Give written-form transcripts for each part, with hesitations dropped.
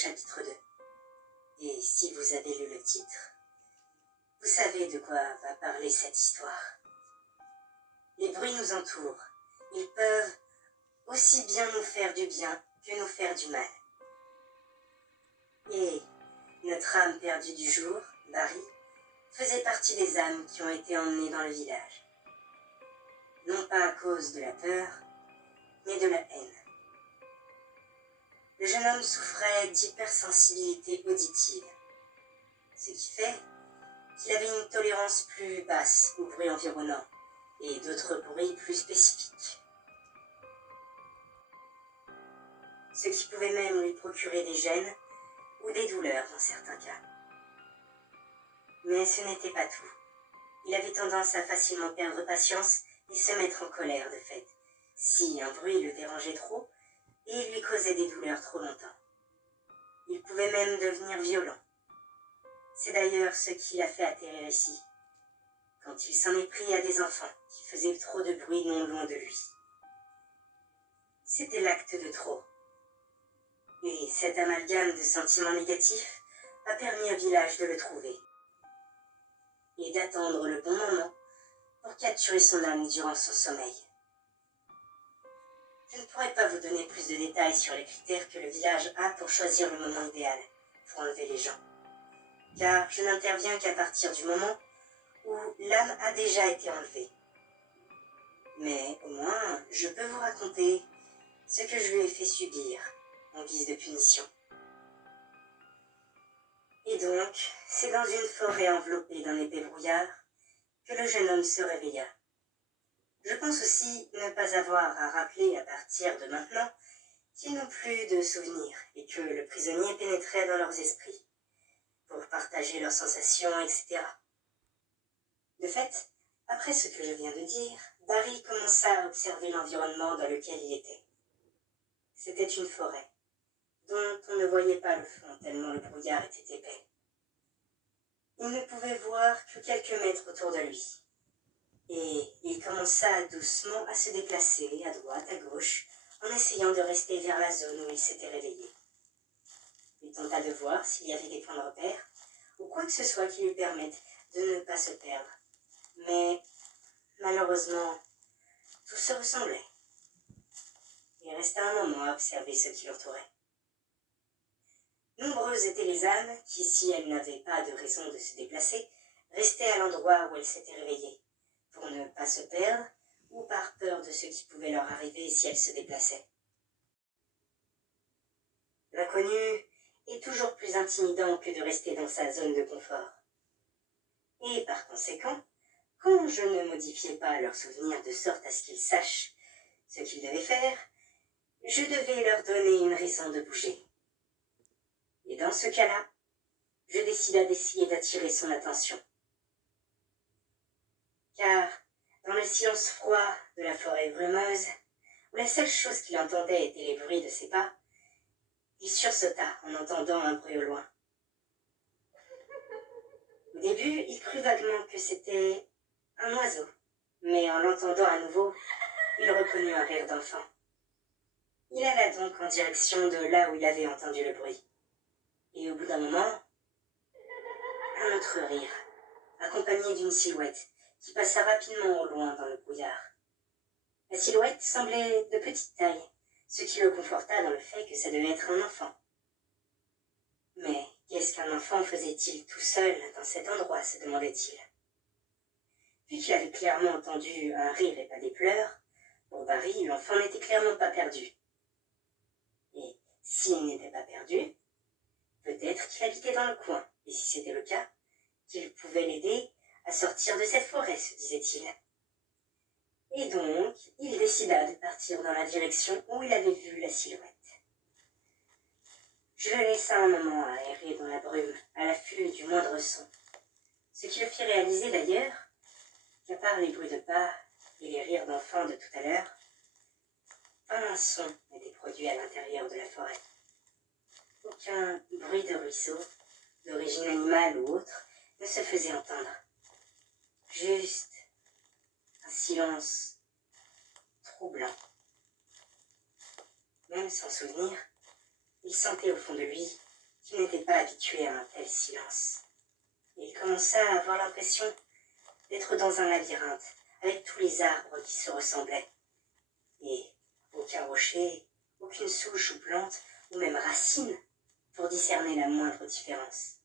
chapitre 2. Et si vous avez lu le titre, vous savez de quoi va parler cette histoire. Les bruits nous entourent. Ils peuvent aussi bien nous faire du bien que nous faire du mal. Et notre âme perdue du jour, Barry, faisait partie des âmes qui ont été emmenées dans le village. Non pas à cause de la peur, mais de la haine. Le jeune homme souffrait d'hypersensibilité auditive, ce qui fait qu'il avait une tolérance plus basse aux bruits environnants et d'autres bruits plus spécifiques. Ce qui pouvait même lui procurer des gênes ou des douleurs dans certains cas. Mais ce n'était pas tout. Il avait tendance à facilement perdre patience et se mettre en colère de fait, si un bruit le dérangeait trop et lui causait des douleurs trop longtemps. Il pouvait même devenir violent. C'est d'ailleurs ce qui l'a fait atterrir ici, quand il s'en est pris à des enfants qui faisaient trop de bruit non loin de lui. C'était l'acte de trop. Et cet amalgame de sentiments négatifs a permis au village de le trouver et d'attendre le bon moment pour capturer son âme durant son sommeil. Je ne pourrais pas vous donner plus de détails sur les critères que le village a pour choisir le moment idéal pour enlever les gens, car je n'interviens qu'à partir du moment où l'âme a déjà été enlevée. Mais au moins, je peux vous raconter ce que je lui ai fait subir en guise de punition. Et donc, c'est dans une forêt enveloppée d'un épais brouillard que le jeune homme se réveilla. Je pense aussi ne pas avoir à rappeler à partir de maintenant qu'ils n'ont plus de souvenirs et que le prisonnier pénétrait dans leurs esprits pour partager leurs sensations, etc. De fait, après ce que je viens de dire, Barry commença à observer l'environnement dans lequel il était. C'était une forêt, dont on ne voyait pas le fond tellement le brouillard était épais. Il ne pouvait voir que quelques mètres autour de lui. Et il commença doucement à se déplacer à droite, à gauche, en essayant de rester vers la zone où il s'était réveillé. Il tenta de voir s'il y avait des points de repère, ou quoi que ce soit qui lui permette de ne pas se perdre. Mais, malheureusement, tout se ressemblait. Il resta un moment à observer ce qui l'entourait. Nombreuses étaient les âmes qui, si elles n'avaient pas de raison de se déplacer, restaient à l'endroit où elles s'étaient réveillées, pour ne pas se perdre ou par peur de ce qui pouvait leur arriver si elles se déplaçaient. L'inconnu est toujours plus intimidant que de rester dans sa zone de confort. Et par conséquent, quand je ne modifiais pas leurs souvenirs de sorte à ce qu'ils sachent ce qu'ils devaient faire, je devais leur donner une raison de bouger. Et dans ce cas-là, je décida d'essayer d'attirer son attention. Car, dans le silence froid de la forêt brumeuse, où la seule chose qu'il entendait était les bruits de ses pas, il sursauta en entendant un bruit au loin. Au début, il crut vaguement que c'était un oiseau, mais en l'entendant à nouveau, il reconnut un rire d'enfant. Il alla donc en direction de là où il avait entendu le bruit. Et au bout d'un moment, un autre rire, accompagné d'une silhouette qui passa rapidement au loin dans le brouillard. La silhouette semblait de petite taille, ce qui le conforta dans le fait que ça devait être un enfant. Mais qu'est-ce qu'un enfant faisait-il tout seul dans cet endroit, se demandait-il. Puis qu'il avait clairement entendu un rire et pas des pleurs, pour Barry, l'enfant n'était clairement pas perdu. Et s'il n'était pas perdu, peut-être qu'il habitait dans le coin, et si c'était le cas, qu'il pouvait l'aider à sortir de cette forêt, se disait-il. Et donc, il décida de partir dans la direction où il avait vu la silhouette. Je le laissa un moment à errer dans la brume, à l'affût du moindre son, ce qui le fit réaliser d'ailleurs qu'à part les bruits de pas et les rires d'enfants de tout à l'heure, pas un son n'était produit à l'intérieur de la forêt. Aucun bruit de ruisseau, d'origine animale ou autre, ne se faisait entendre. Juste un silence troublant. Même sans souvenir, il sentait au fond de lui qu'il n'était pas habitué à un tel silence. Et il commença à avoir l'impression d'être dans un labyrinthe, avec tous les arbres qui se ressemblaient. Et aucun rocher, aucune souche ou plante, ou même racine, pour discerner la moindre différence.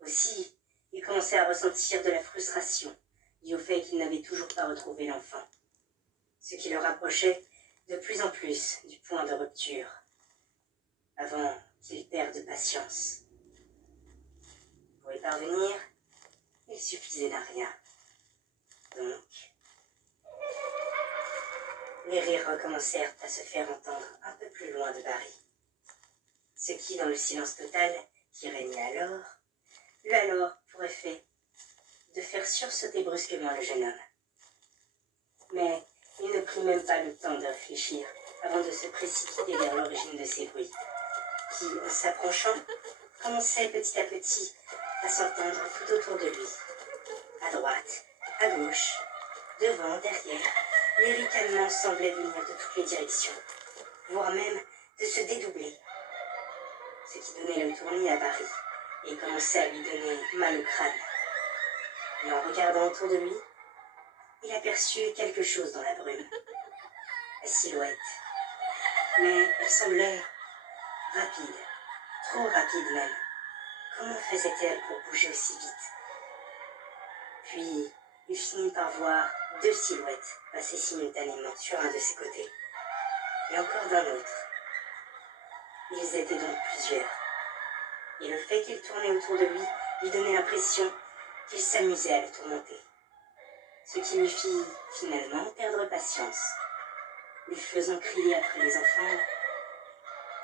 Aussi, il commençait à ressentir de la frustration, due au fait qu'il n'avait toujours pas retrouvé l'enfant, ce qui le rapprochait de plus en plus du point de rupture, avant qu'il perde patience. Pour y parvenir, il suffisait d'un rien. Donc, les rires recommencèrent à se faire entendre un peu plus loin de Barry, ce qui, dans le silence total qui régnait alors, eut alors pour effet de faire sursauter brusquement le jeune homme. Mais il ne prit même pas le temps de réfléchir avant de se précipiter vers l'origine de ces bruits, qui, en s'approchant, commençaient petit à petit à s'entendre tout autour de lui. À droite, à gauche, devant, derrière, les ricanements semblaient venir de toutes les directions, voire même de se dédoubler, ce qui donnait le tournis à Barry et commençait à lui donner mal au crâne. Et en regardant autour de lui, il aperçut quelque chose dans la brume. La silhouette. Mais elle semblait rapide, trop rapide même. Comment faisait-elle pour bouger aussi vite? Puis, il finit par voir 2 silhouettes passer simultanément sur un de ses côtés, et encore d'un autre. Ils étaient donc plusieurs, et le fait qu'il tournait autour de lui donnait l'impression qu'il s'amusait à le tourmenter, ce qui lui fit finalement perdre patience, lui faisant crier après les enfants.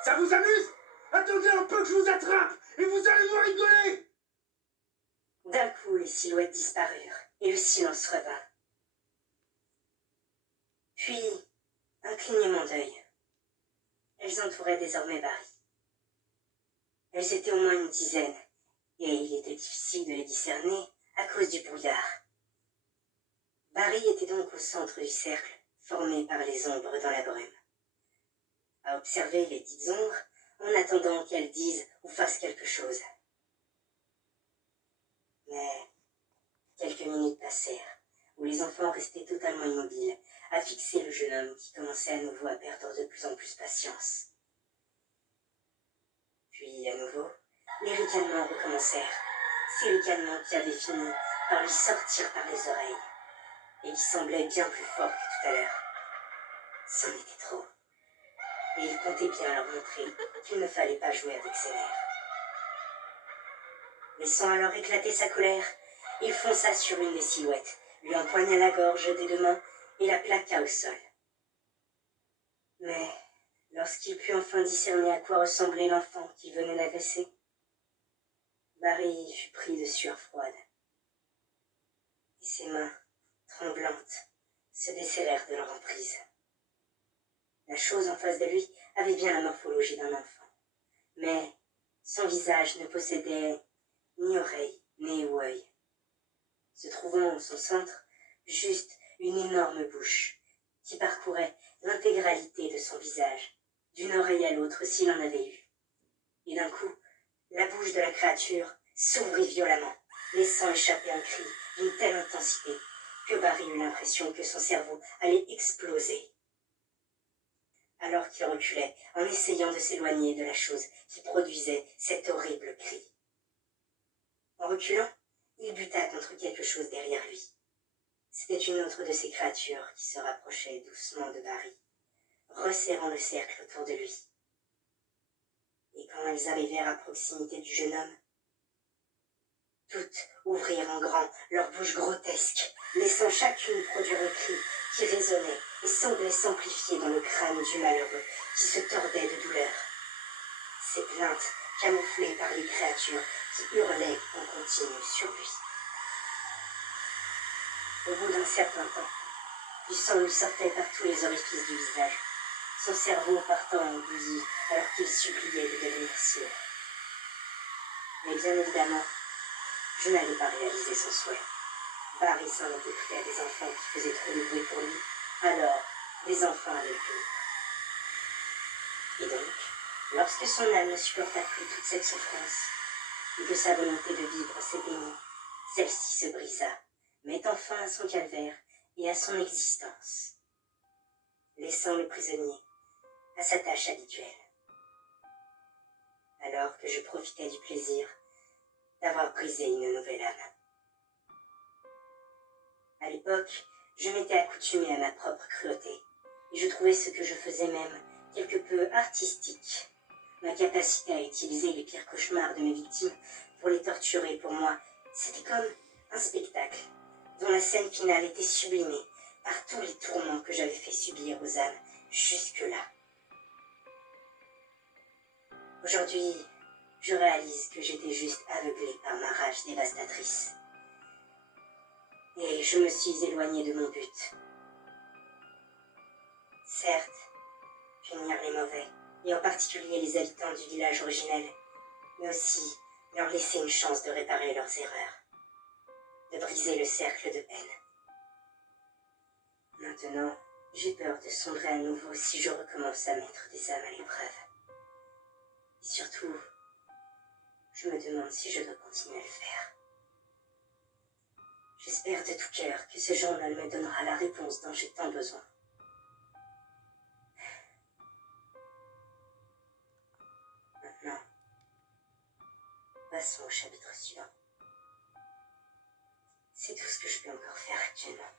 Ça vous amuse? Attendez un peu que je vous attrape, et vous allez me rigoler! D'un coup, les silhouettes disparurent, et le silence revint. Puis, un clignement d'œil. Elles entouraient désormais Barry. Elles étaient au moins une dizaine, et il était difficile de les discerner à cause du brouillard. Barry était donc au centre du cercle, formé par les ombres dans la brume. À observer les dites ombres, en attendant qu'elles disent ou fassent quelque chose. Mais quelques minutes passèrent, où les enfants restaient totalement immobiles, à fixer le jeune homme qui commençait à nouveau à perdre de plus en plus patience. Puis, à nouveau, les ricanements recommencèrent, ces ricanements qui avaient fini par lui sortir par les oreilles, et qui semblaient bien plus forts que tout à l'heure. C'en était trop. Et il comptait bien leur montrer qu'il ne fallait pas jouer avec ses nerfs. Laissant alors éclater sa colère, il fonça sur une des silhouettes, lui empoigna la gorge des 2 mains et la plaqua au sol. Mais, lorsqu'il put enfin discerner à quoi ressemblait l'enfant qui venait d'agresser, Barry fut pris de sueur froide. Et ses mains, tremblantes, se desserrèrent de leur emprise. La chose en face de lui avait bien la morphologie d'un enfant, mais son visage ne possédait ni oreille, nez ou œil. Se trouvant en son centre, juste une énorme bouche, qui parcourait l'intégralité de son visage, d'une oreille à l'autre s'il en avait eu. Et d'un coup, la bouche de la créature s'ouvrit violemment, laissant échapper un cri d'une telle intensité que Barry eut l'impression que son cerveau allait exploser. Alors qu'il reculait en essayant de s'éloigner de la chose qui produisait cet horrible cri. En reculant, il buta contre quelque chose derrière lui. C'était une autre de ces créatures qui se rapprochait doucement de Barry, resserrant le cercle autour de lui. Et quand elles arrivèrent à proximité du jeune homme, toutes ouvrirent en grand leur bouche grotesque, laissant chacune produire un cri qui résonnait et semblait s'amplifier dans le crâne du malheureux qui se tordait de douleur. Ces plaintes camouflées par les créatures qui hurlaient en continu sur lui. Au bout d'un certain temps, du sang lui sortait par tous les orifices du visage, son cerveau partant en bouillie alors qu'il suppliait de devenir sûr. Mais bien évidemment, je n'allais pas réaliser son souhait. Barry s'en était pris à des enfants qui faisaient trop de bruit pour lui, alors des enfants allaient le punir. Et donc, Lorsque son âme ne supporta plus toute cette souffrance, et que sa volonté de vivre s'éteignit, celle-ci se brisa, mettant fin à son calvaire et à son existence, laissant le prisonnier à sa tâche habituelle. Alors que je profitais du plaisir d'avoir brisé une nouvelle âme. À l'époque, je m'étais accoutumée à ma propre cruauté, et je trouvais ce que je faisais même quelque peu artistique. Ma capacité à utiliser les pires cauchemars de mes victimes pour les torturer, pour moi, c'était comme un spectacle, dont la scène finale était sublimée par tous les tourments que j'avais fait subir aux âmes jusque-là. Aujourd'hui, je réalise que j'étais juste aveuglée par ma rage dévastatrice. Et je me suis éloignée de mon but. Certes, punir les mauvais, et en particulier les habitants du village originel, mais aussi leur laisser une chance de réparer leurs erreurs, de briser le cercle de haine. Maintenant, j'ai peur de sombrer à nouveau si je recommence à mettre des âmes à l'épreuve. Et surtout, je me demande si je dois continuer à le faire. J'espère de tout cœur que ce journal me donnera la réponse dont j'ai tant besoin. Maintenant, passons au chapitre suivant. C'est tout ce que je peux encore faire actuellement.